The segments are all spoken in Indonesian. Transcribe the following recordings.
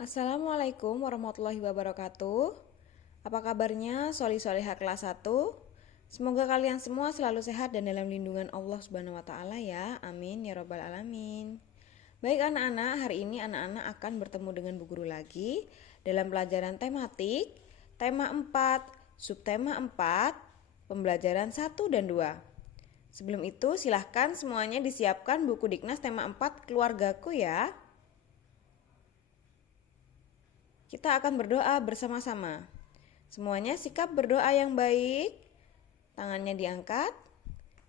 Assalamualaikum warahmatullahi wabarakatuh. Apa kabarnya soli-solihah kelas 1? Semoga kalian semua selalu sehat dan dalam lindungan Allah Subhanahu wa taala ya. Amin ya rabbal alamin. Baik anak-anak, hari ini anak-anak akan bertemu dengan Bu Guru lagi dalam pelajaran tematik tema 4, subtema 4, pembelajaran 1 dan 2. Sebelum itu silahkan semuanya disiapkan buku Diknas tema 4 keluargaku ya. Kita akan berdoa bersama-sama. Semuanya sikap berdoa yang baik. Tangannya diangkat.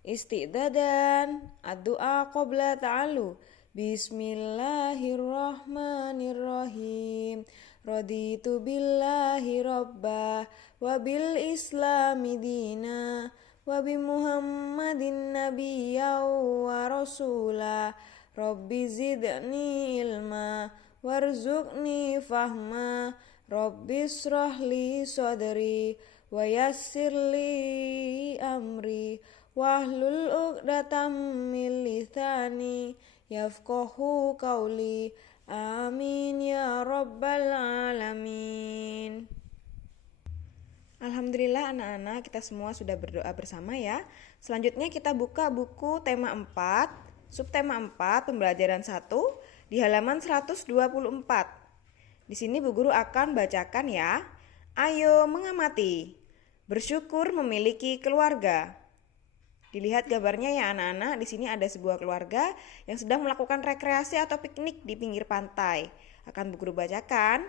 Isti'dadan. Ad-du'a qabla ta'alu. Bismillahirrahmanirrahim. Raditu billahi rabbah. Wabil islami dina. Wabi muhammadin nabiyya wa rasulah. Rabbi zidni ilma. Warzuqni fahma. Rabbi srahli sadri wa yassirli amri wahlul 'uqdatam min lisani yafqahu qawli. Amin ya rabbal alamin. Alhamdulillah anak-anak, kita semua sudah berdoa bersama ya. Selanjutnya kita buka buku tema 4, subtema 4, pembelajaran 1 di halaman 124. Di sini Bu Guru akan bacakan ya. Ayo mengamati. Bersyukur memiliki keluarga. Dilihat gambarnya ya anak-anak, di sini ada sebuah keluarga yang sedang melakukan rekreasi atau piknik di pinggir pantai. Akan Bu Guru bacakan.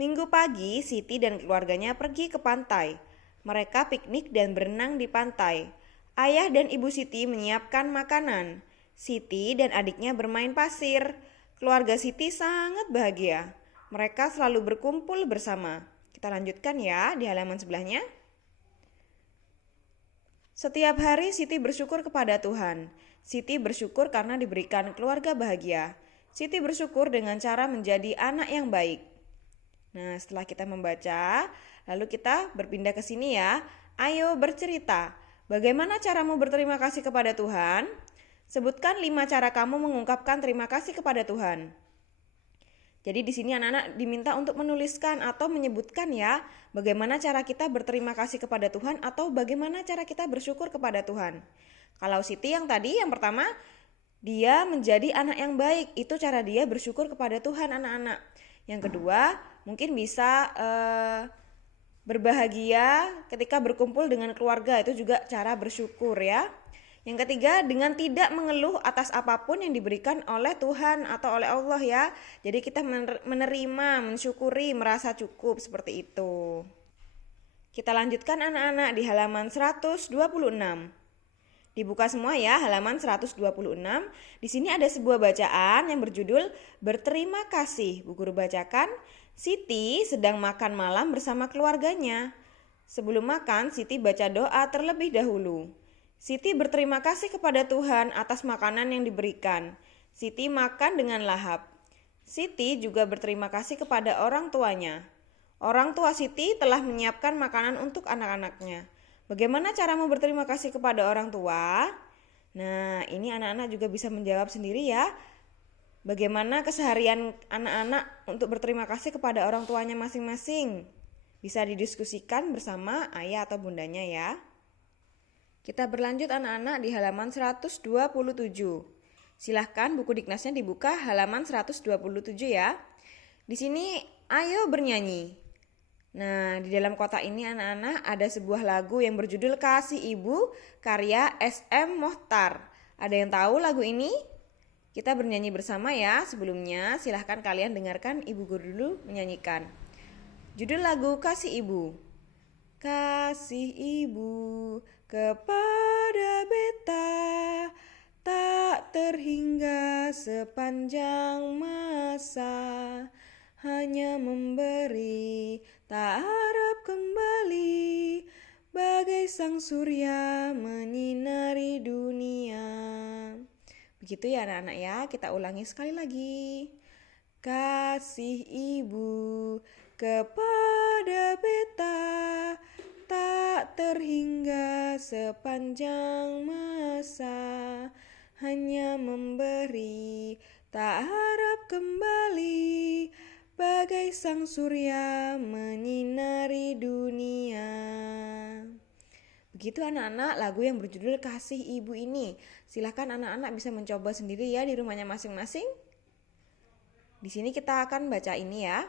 Minggu pagi, Siti dan keluarganya pergi ke pantai. Mereka piknik dan berenang di pantai. Ayah dan Ibu Siti menyiapkan makanan. Siti dan adiknya bermain pasir. Keluarga Siti sangat bahagia. Mereka selalu berkumpul bersama. Kita lanjutkan ya di halaman sebelahnya. Setiap hari Siti bersyukur kepada Tuhan. Siti bersyukur karena diberikan keluarga bahagia. Siti bersyukur dengan cara menjadi anak yang baik. Nah, setelah kita membaca, lalu kita berpindah ke sini ya. Ayo bercerita. Bagaimana caramu berterima kasih kepada Tuhan? Sebutkan 5 cara kamu mengungkapkan terima kasih kepada Tuhan. Jadi di sini anak-anak diminta untuk menuliskan atau menyebutkan ya, bagaimana cara kita berterima kasih kepada Tuhan atau bagaimana cara kita bersyukur kepada Tuhan. Kalau Siti yang tadi yang pertama, dia menjadi anak yang baik, itu cara dia bersyukur kepada Tuhan anak-anak. Yang kedua, mungkin bisa berbahagia ketika berkumpul dengan keluarga, itu juga cara bersyukur ya. Yang ketiga, dengan tidak mengeluh atas apapun yang diberikan oleh Tuhan atau oleh Allah ya. Jadi kita menerima, mensyukuri, merasa cukup seperti itu. Kita lanjutkan anak-anak di halaman 126. Dibuka semua ya halaman 126. Di sini ada sebuah bacaan yang berjudul Berterima Kasih. Bu Guru bacakan, Siti sedang makan malam bersama keluarganya. Sebelum makan, Siti baca doa terlebih dahulu. Siti berterima kasih kepada Tuhan atas makanan yang diberikan. Siti makan dengan lahap. Siti juga berterima kasih kepada orang tuanya. Orang tua Siti telah menyiapkan makanan untuk anak-anaknya. Bagaimana caramu berterima kasih kepada orang tua? Nah, ini anak-anak juga bisa menjawab sendiri ya. Bagaimana keseharian anak-anak untuk berterima kasih kepada orang tuanya masing-masing? Bisa didiskusikan bersama ayah atau bundanya ya. Kita berlanjut anak-anak di halaman 127. Silahkan buku Diknasnya dibuka halaman 127 ya. Di sini ayo bernyanyi. Nah, di dalam kotak ini anak-anak ada sebuah lagu yang berjudul Kasih Ibu karya SM Mohtar. Ada yang tahu lagu ini? Kita bernyanyi bersama ya. Sebelumnya silahkan kalian dengarkan Ibu Guru dulu menyanyikan. Judul lagu Kasih Ibu. Kasih Ibu kepada beta tak terhingga sepanjang masa, hanya memberi tak harap kembali, bagai sang surya menyinari dunia. Begitu ya anak-anak ya, kita ulangi sekali lagi. Kasih Ibu kepada beta tak terhingga sepanjang masa, hanya memberi tak harap kembali, bagai sang surya menyinari dunia. Begitu anak-anak lagu yang berjudul Kasih Ibu ini. Silakan anak-anak bisa mencoba sendiri ya di rumahnya masing-masing. Di sini kita akan baca ini ya.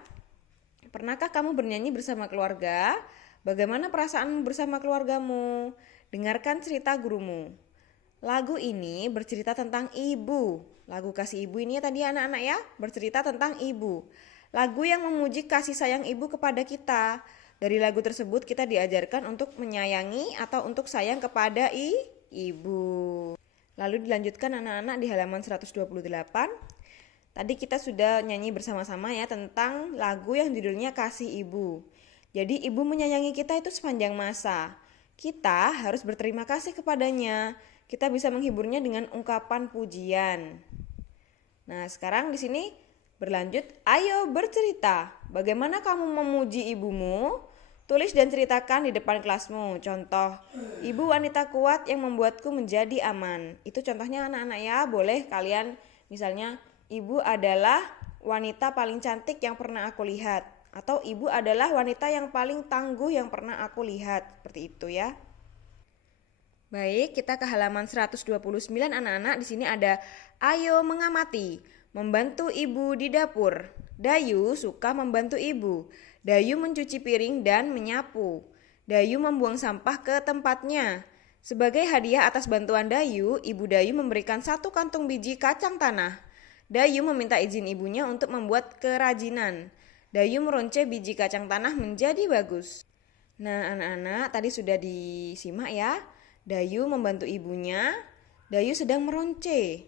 Pernahkah kamu bernyanyi bersama keluarga? Bagaimana perasaanmu bersama keluargamu? Dengarkan cerita gurumu. Lagu ini bercerita tentang ibu. Lagu Kasih Ibu ini tadi anak-anak ya, bercerita tentang ibu. Lagu yang memuji kasih sayang ibu kepada kita. Dari lagu tersebut kita diajarkan untuk menyayangi atau untuk sayang kepada ibu. Lalu dilanjutkan anak-anak di halaman 128. Tadi kita sudah nyanyi bersama-sama ya tentang lagu yang judulnya Kasih Ibu. Jadi ibu menyayangi kita itu sepanjang masa. Kita harus berterima kasih kepadanya. Kita bisa menghiburnya dengan ungkapan pujian. Nah, sekarang di sini berlanjut, ayo bercerita. Bagaimana kamu memuji ibumu? Tulis dan ceritakan di depan kelasmu. Contoh, ibu wanita kuat yang membuatku menjadi aman. Itu contohnya anak-anak ya. Boleh kalian misalnya, ibu adalah wanita paling cantik yang pernah aku lihat. Atau ibu adalah wanita yang paling tangguh yang pernah aku lihat. Seperti itu ya. Baik, kita ke halaman 129 anak-anak. Di sini ada ayo mengamati, membantu ibu di dapur. Dayu suka membantu ibu. Dayu mencuci piring dan menyapu. Dayu membuang sampah ke tempatnya. Sebagai hadiah atas bantuan Dayu, ibu Dayu memberikan 1 kantung biji kacang tanah. Dayu meminta izin ibunya untuk membuat kerajinan. Dayu meronce biji kacang tanah menjadi bagus. Nah anak-anak tadi sudah disimak ya. Dayu membantu ibunya. Dayu sedang meronce.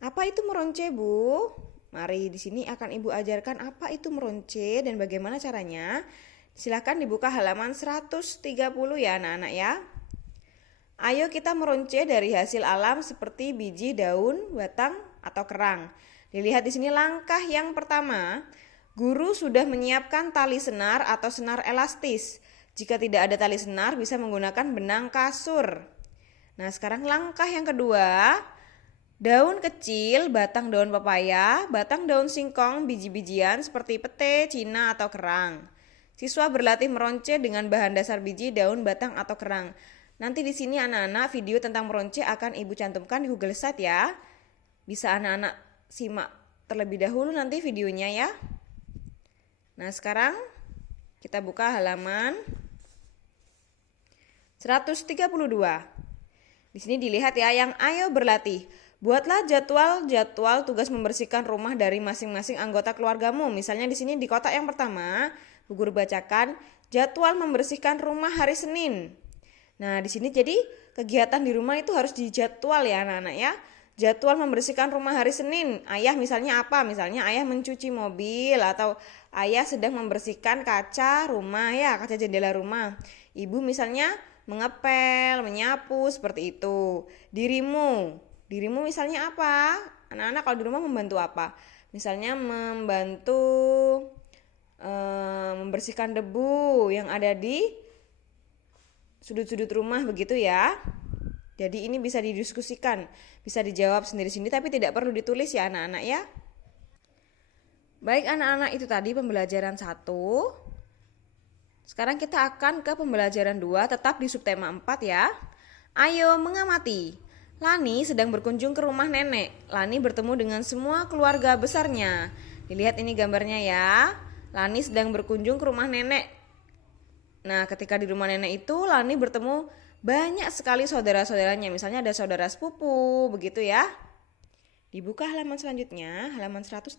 Apa itu meronce, Bu? Mari di sini akan Ibu ajarkan apa itu meronce dan bagaimana caranya. Silakan dibuka halaman 130 ya anak-anak ya. Ayo kita meronce dari hasil alam seperti biji, daun, batang, atau kerang. Dilihat di sini langkah yang pertama. Guru sudah menyiapkan tali senar atau senar elastis. Jika tidak ada tali senar bisa menggunakan benang kasur. Nah sekarang langkah yang kedua. Daun kecil, batang daun pepaya, batang daun singkong, biji-bijian seperti pete, cina, atau kerang. Siswa berlatih meronce dengan bahan dasar biji, daun, batang, atau kerang. Nanti di sini anak-anak video tentang meronce akan Ibu cantumkan di Google Site ya. Bisa anak-anak simak terlebih dahulu nanti videonya ya. Nah sekarang kita buka halaman 132. Di sini dilihat ya yang ayo berlatih. Buatlah jadwal tugas membersihkan rumah dari masing-masing anggota keluargamu. Misalnya di sini di kotak yang pertama, Bu Guru bacakan jadwal membersihkan rumah hari Senin. Nah, di sini jadi kegiatan di rumah itu harus dijadwal ya anak-anak ya. Jadwal membersihkan rumah hari Senin. Ayah misalnya apa? Misalnya ayah mencuci mobil atau ayah sedang membersihkan kaca rumah ya, kaca jendela rumah. Ibu misalnya mengepel, menyapu seperti itu. Dirimu misalnya apa? Anak-anak kalau di rumah membantu apa? Misalnya membantu membersihkan debu yang ada di sudut-sudut rumah begitu ya. Jadi ini bisa didiskusikan, bisa dijawab sendiri-sendiri tapi tidak perlu ditulis ya anak-anak ya. Baik anak-anak itu tadi pembelajaran 1. Sekarang kita akan ke pembelajaran 2 tetap di subtema 4 ya. Ayo mengamati. Lani sedang berkunjung ke rumah nenek. Lani bertemu dengan semua keluarga besarnya. Dilihat ini gambarnya ya. Lani sedang berkunjung ke rumah nenek. Nah, ketika di rumah nenek itu Lani bertemu banyak sekali saudara-saudaranya. Misalnya ada saudara sepupu, begitu ya. Dibuka halaman selanjutnya, halaman 136.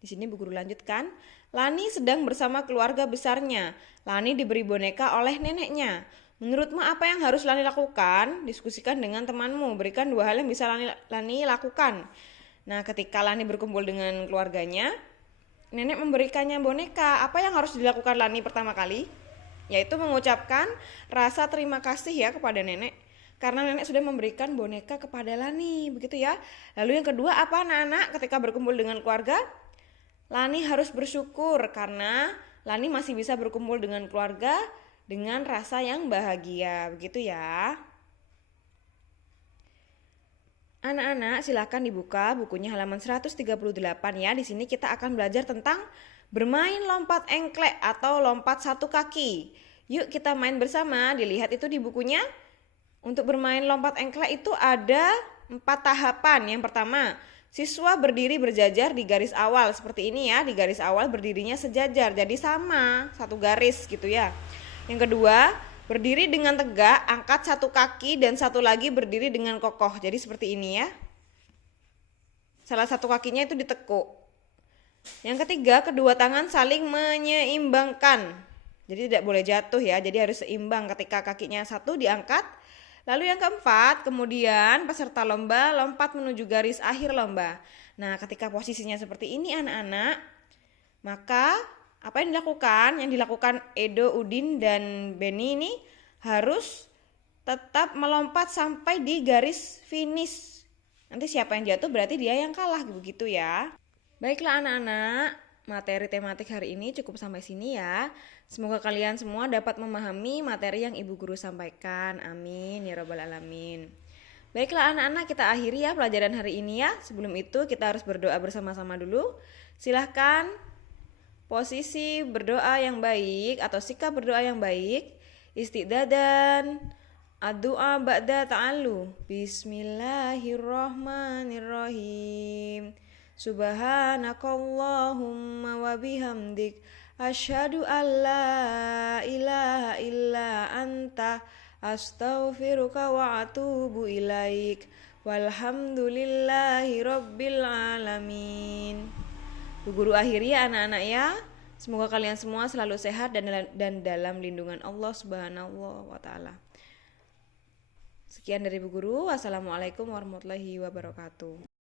Di sini Bu Guru lanjutkan. Lani sedang bersama keluarga besarnya. Lani diberi boneka oleh neneknya. Menurutmu apa yang harus Lani lakukan? Diskusikan dengan temanmu. Berikan 2 hal yang bisa Lani lakukan. Nah, ketika Lani berkumpul dengan keluarganya, nenek memberikannya boneka. Apa yang harus dilakukan Lani pertama kali? Yaitu mengucapkan rasa terima kasih ya kepada nenek. Karena nenek sudah memberikan boneka kepada Lani. Begitu ya. Lalu yang kedua apa anak-anak ketika berkumpul dengan keluarga? Lani harus bersyukur karena Lani masih bisa berkumpul dengan keluarga dengan rasa yang bahagia, begitu ya. Anak-anak silakan dibuka bukunya halaman 138 ya. Di sini kita akan belajar tentang bermain lompat engklek atau lompat satu kaki. Yuk kita main bersama. Dilihat itu di bukunya. Untuk bermain lompat engklek itu ada 4 tahapan. Yang pertama, siswa berdiri berjajar di garis awal seperti ini ya. Di garis awal berdirinya sejajar, jadi sama, satu garis gitu ya. Yang kedua, berdiri dengan tegak, angkat satu kaki dan satu lagi berdiri dengan kokoh. Jadi seperti ini ya. Salah satu kakinya itu ditekuk. Yang ketiga, kedua tangan saling menyeimbangkan. Jadi tidak boleh jatuh ya, jadi harus seimbang ketika kakinya satu diangkat. Lalu yang keempat, kemudian peserta lomba lompat menuju garis akhir lomba. Nah, ketika posisinya seperti ini anak-anak, maka apa yang dilakukan? Yang dilakukan Edo, Udin, dan Beni ini harus tetap melompat sampai di garis finish. Nanti siapa yang jatuh berarti dia yang kalah, begitu ya. Baiklah anak-anak, materi tematik hari ini cukup sampai sini ya. Semoga kalian semua dapat memahami materi yang Ibu Guru sampaikan. Amin ya rabbal alamin. Baiklah anak-anak, kita akhiri ya pelajaran hari ini ya. Sebelum itu kita harus berdoa bersama-sama dulu. Silahkan posisi berdoa yang baik atau sikap berdoa yang baik. Istiqdadan ad-du'a ba'da ta'allu. Bismillahirrahmanirrahim. Subhanakallahumma wa bihamdik asyhadu an la ilaha illa anta astaghfiruka wa atubu ilaik. Walhamdulillahi rabbil alamin. Bu Guru akhiri ya anak-anak ya. Semoga kalian semua selalu sehat dan dalam lindungan Allah Subhanahu wa taala. Sekian dari Bu Guru. Wassalamualaikum warahmatullahi wabarakatuh.